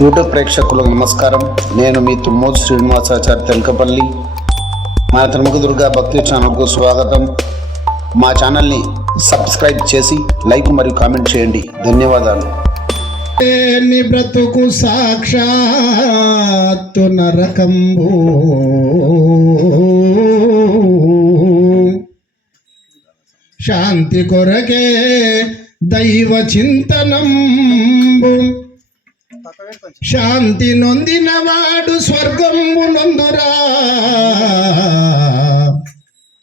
YouTube ప్రేక్షకులకు నమస్కారం. నేను మీ తుమ్మోజు శ్రీనివాసాచారి తెలకపల్లి. మన త్రిముఖ దుర్గా భక్తి ఛానల్కు స్వాగతం. మా ఛానల్ని సబ్స్క్రైబ్ చేసి లైక్ మరియు కామెంట్ చేయండి. ధన్యవాదాలు. బ్రతుకు సాక్షాత్తు నరకంబు శాంతి కొరకే దైవ చింతనంబు శాంతి నొందినవాడు స్వర్గంబు నొందురా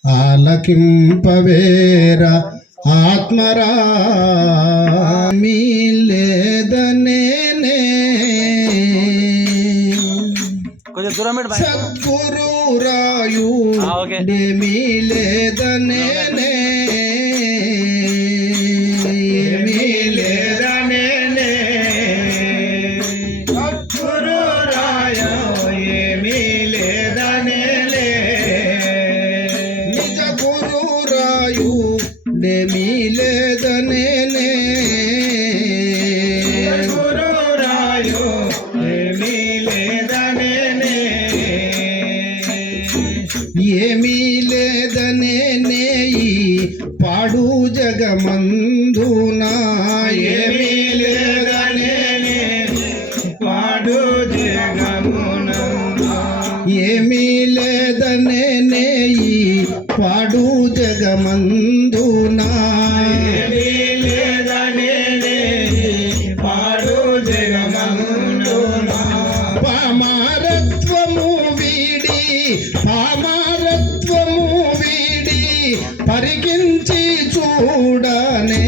ఆలకింపవేర ఆత్మరా మీ లేదనేనే సద్గురు రాయు మీ లేదనేనే మీ లేదనేనే సద్గురు రాయు ఏమీ లేదనేలే నిజ గురు రాయు మీ లేదనేనే గురు రాయు ఏమీ లేదనేనే ఏమీ లేదనేనే ఈ పాడు జగమందునా ఏమీ లేదనేనే పాడు జగమునా ఏమీ లేదనేనే ఈ పాడు జగమందునా ఏమీ లేదనేనే పాడు జగమందునా పామరత్వము వీడి పామరత్వము వీడి పరికించి చూడనే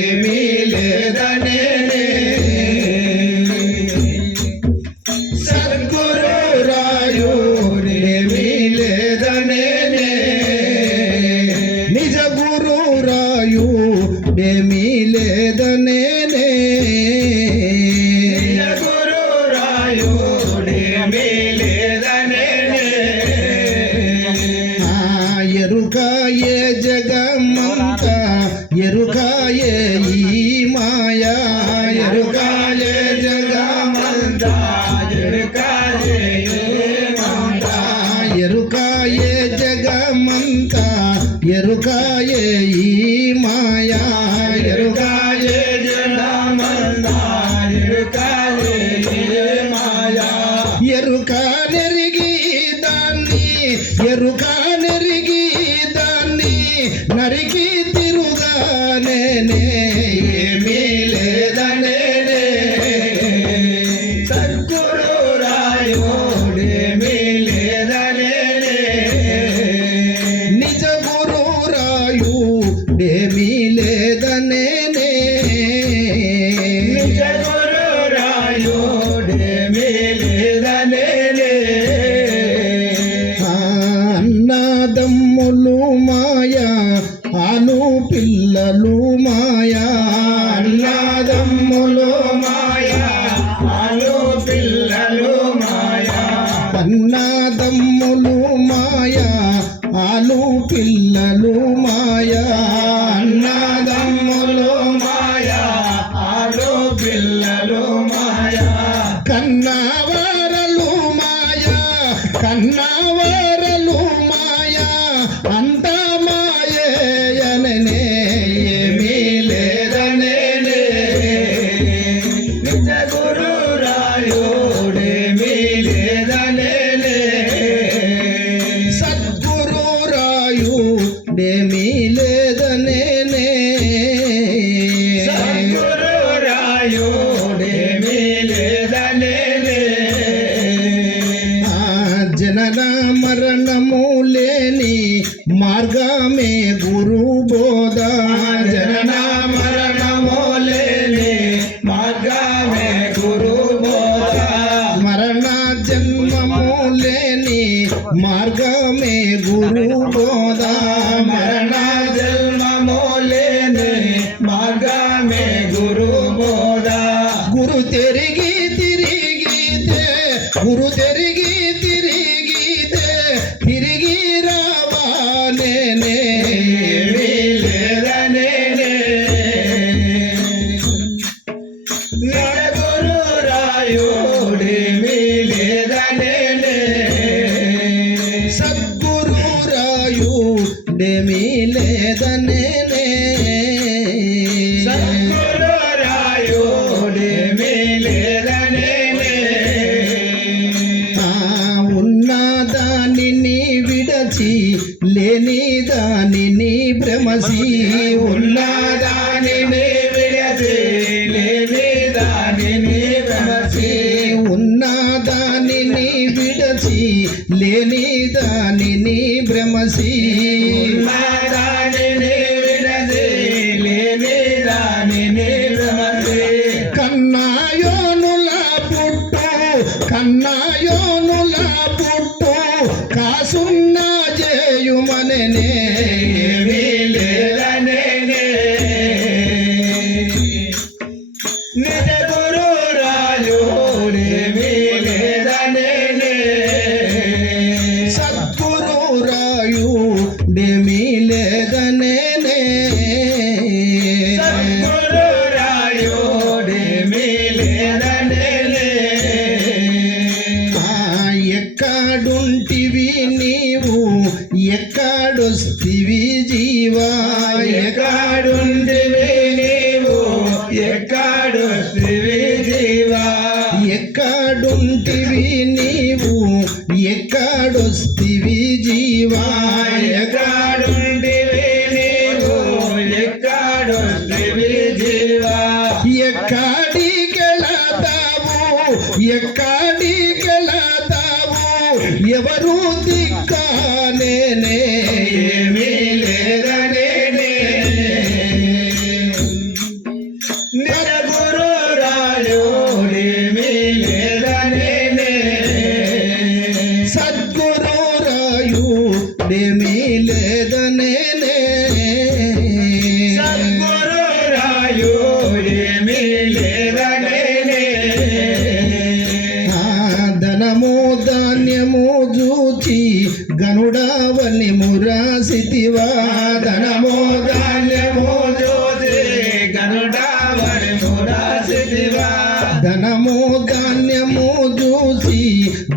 ఏమీ లేదనేనే సద్గురు రాయు ఏమీ లేదనేనే నిజ గురు రాయు ఏమీ లేదనేనే గురు రాయు ఏమీ లేదనేనే ఎరుకాయే జగమంతా ఎరుకాయే ఈ మాయా ఎరుకాయే జగమంతా ఎరుకాయే మాయా ఎరుకాయే జగమంతా ఎరుకాయే ఈ మాయా ఎరుకాయే జగమంతా ఎరుకాయే మాయా ఎరుక నెరిగి దాన్ని ఎరుక నెరిగి దాన్ని నరికి తిరుగానేనే ఏమీ లేదనేనే సద్గురు రాయు ఏమీ లేదనేనే నిజ గురు రాయు ఏమీ లేదనేనే నిజ గురు రాయు ఏమీ లేదనేనే అన్నదమ్ములు మాయా ఆలు పిల్లలు మాయా అన్నదమ్ములు మాయా ఆలు పిల్లలు మాయా అన్నదమ్ములు మాయా ఆలు పిల్లలు మాయా అన్నదమ్ములు మాయా ఆలు పిల్లలు మాయా కన్నవారలు మాయా కన్నవారలు మాయా అంత మాయేయననే ఏమీ లేదనేనే నిజ గురు రాయు ఏమీ లేదనేనే సద్గురు రాయు ఏమీ లేదనేనే సద్గురు రాయు ఏమీ లేదనేనే జనన మరణము లేని మార్గమే గురు బోధ జనన మరణము లేని మార్గమే గురు బోధ మరణ జన్మము లేని మార్గమే గురు బోధ మరణ జన్మము లేని మార్గమే గురు బోధ గురు తిరిగి తిరిగితే గురు తిరిగి తిరిగితే తిరిగి రావానేనే ఏమీ లేదనేనే గురు రాయు రాయుడేమీ లేదనే సద్గురు రాయుడేమీ లేదనే సద్గురు రాయుడేమీ లేదనే ఉన్నదానిని విడచి లేని దానిని భ్రమసి ఉన్నదానిని విడచి లేని దానిని భ్రమసి ఉన్నదానిని విడచి లేని దానిని భ్రమసి ఉన్నదానిని విడచి లేని దానిని భ్రమసి కన్నాయోనుల పుట్టు కన్నాయోనుల పుట్టు కాసున్న చేయుమననే ఏమీ లేదనే నిజ గురు రాయుడేమీ లేదనే సద్గురు రాయుడేమీ లేదనే సద్గురు రాయుడేమీ లేదనే ఎక్కడుంటివి నీవు ఎక్కడొస్తివి జీవా ఎక్కడుంటివి నీవు ఎక్కడొస్తివి జీవా ఎక్కడుంటివి నీవు ఎక్కడొస్తివి జీవా ఎక్కడుంటివి నీవు ఎక్కడొస్తివి జీవా ఎక్కడికెళతావు ఎక్కడికెళతావు ఎవరు దిక్కానేనే ఏమీ లేదనే నిజ గురు రాయుడేమీ లేదనే సద్గురు రాయుడేమీ లేదనే సద్గురు రాయుడేమీ లేదనే ధనము ధాన్యము జూచి గనుడవని మురాసితివా ధనము ధాన్యము జూచి గనుడవని మురాసితివా ధనము ధాన్యము జూచి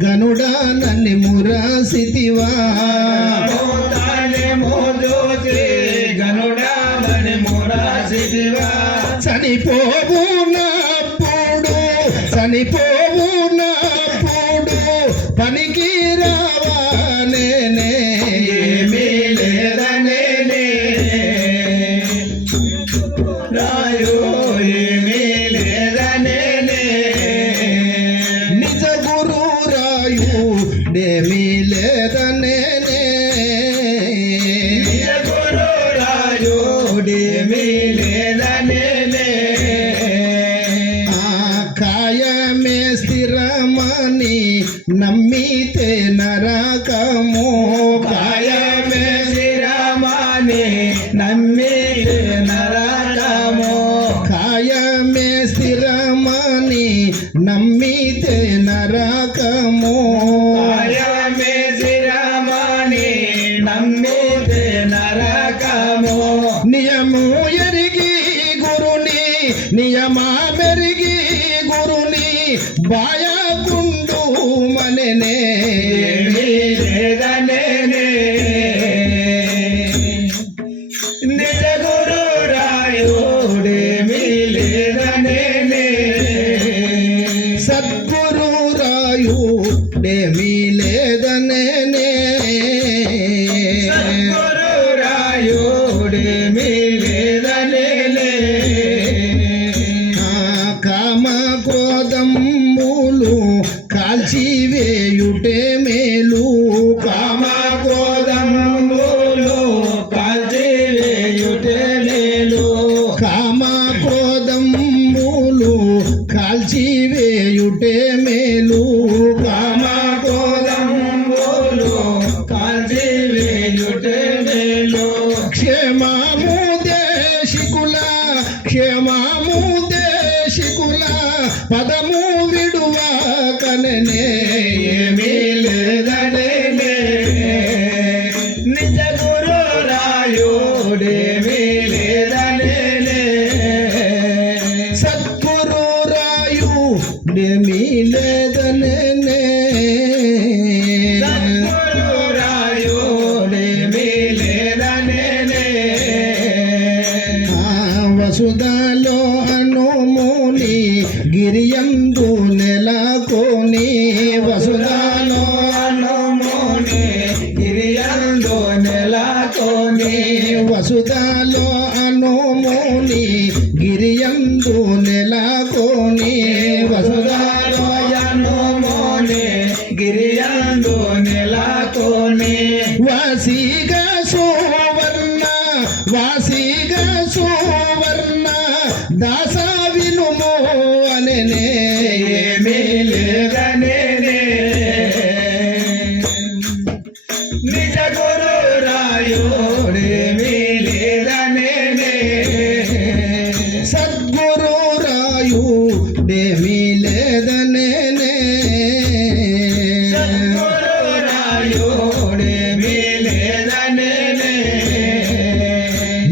గనుడనని మురాసితివా ధాన్యము జూచి గనుడవని మురాసితివా చనిపోవు నాప్పుడు చనిపోవు నాప్పుడు పనికి రావానే ఏమీ లేదనే రాయు ఏమీ లేదనే నిజ గురు రాయుడేమీ లేదనే నిజ గురు రాయుడేమీ లేదనే కాయమే స్థిరమని నమ్మితే నరకము కాయమే స్థిరమని నమ్మితే నరకము కాయమే స్థిరమని నమ్మితే నరకము కాయమే స్థిరమని నమ్మితే నరకము నియము ఎరిగి గురుని నియమా మెరిగి గురుని బాయకుండు మననే ఏమీ లేదనే నిజ గురు రాయుడేమీ లేదనే సద్గురు రాయుడేమీ లేదనే సద్గురు రాయుడేమీ లేదనే కామ క్రోధంబులు కాల్చివేయుటే మేలు కామ క్రోధంబులు కాల్చివేయుటే మేలు కామ క్రోధంబులు కాల్చివేయుటే మేలు కామ క్రోధంబులు కాల్చివేయుటే మేలు క్షేమము దేశికుల క్షేమము దేశికుల పదము విడువా కననే ఏమీ లేదనే నిజ గురు రాయుడేమీ లేదనే సద్గురు రాయు డేమీ లేదనే వసుధలో అనుముని గిరియందు నెలకొని వసుధలో అనుముని గిరియందు నెలకొని వసుధలో అనుముని గిరియందు నెలకొని వసుధలో అనుముని గిరియందు నెలకొని వాసిగా సువర్ణ వాసిగా సువర్ణ దాస వినుమో అననే ఏమీ లేదనే నిజ గురు రాయుడేమీ లేదనే సద్గురు రాయుడేమీ లేదనే సద్గురు రాయుడేమీ లేదనే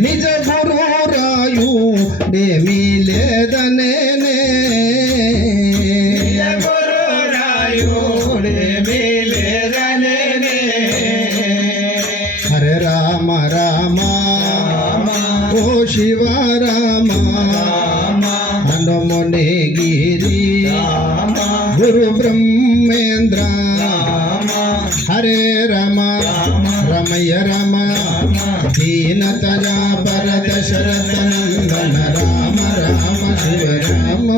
నిజ గురు రాయుడేమీ లేదనే గురు రాయుడేమీ లేదనే హరే రామ రామ ఓ శివ రామ హనుమనే గిరి గురు బ్రహ్మేంద్ర హరే రమ రమయ రమ దీనతజా పర దశరథ నందన రామ రామ శివ రామ